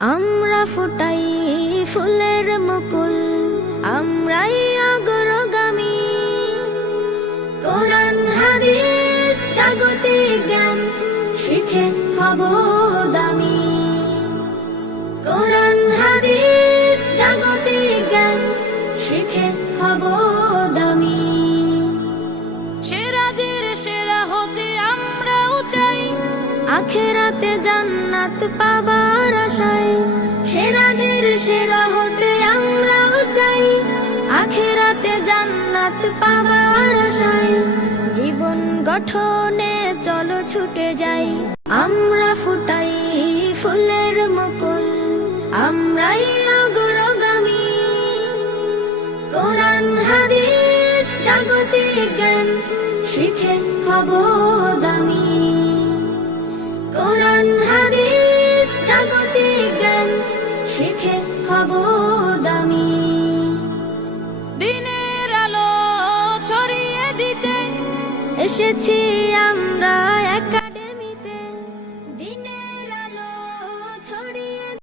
আমরা ফুটাই ফুলের মুকুল, আমরাই অগ্রগামী। কোরআন, হাদিস, জাগতিক জ্ঞান, শিখে হব দামি। কোরআন, হাদিস, জাগতিক জ্ঞান, শিখে হব দামি। সেরাদের সেরা হতে আমরাও চাই। আখেরাতে জান্নাত পাবার জান্নাত আশায় জীবন গঠনে চলো ছুটে যাই। আমরা ফুটাই ফুলের মুকুল, আমরাই অগ্রগামী। কোরআন, হাদিস, জাগতিক জ্ঞান, শিখে হব দামি। কোরআন, হাদিস, জাগতিক জ্ঞান, শিখে হব দামি। দিনের এসেছি আমরা